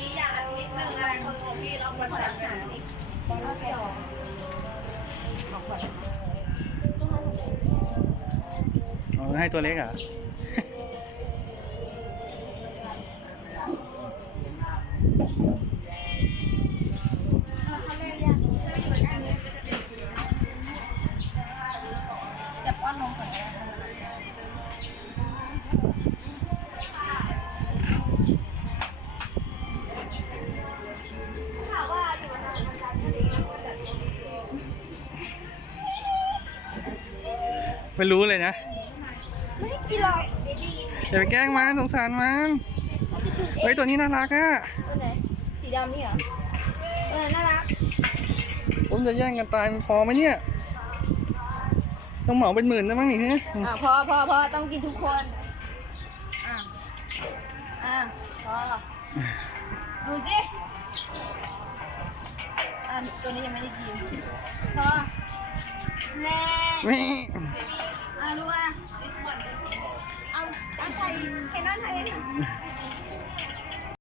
นี้อย่างละนิดนึงอะไรคนโทรพี่เราวันจันทร์30บอล2ของขวัญอ๋อให้ตัวเล็กเหรอจะป้อนนมก่อนไม่รู้เลยนะ ไม่ได้กินหรอก อย่าไปแกล้งมันสงสารมันเฮ้ยตัวนี้น่ารักอ่ะ ตัวไหนสีดำนี่เหรอน่ารัก ผมจะแย่งกันตายมันพอไหมเนี่ยต้องเหมาเป็นหมื่นนะมั้งนี่ฮะ พอต้องกินทุกคนพอดูสิตัวนี้ยังไม่ได้กินพอแน่ ไม่ ลูกเอาไทยแค่นั้นไทย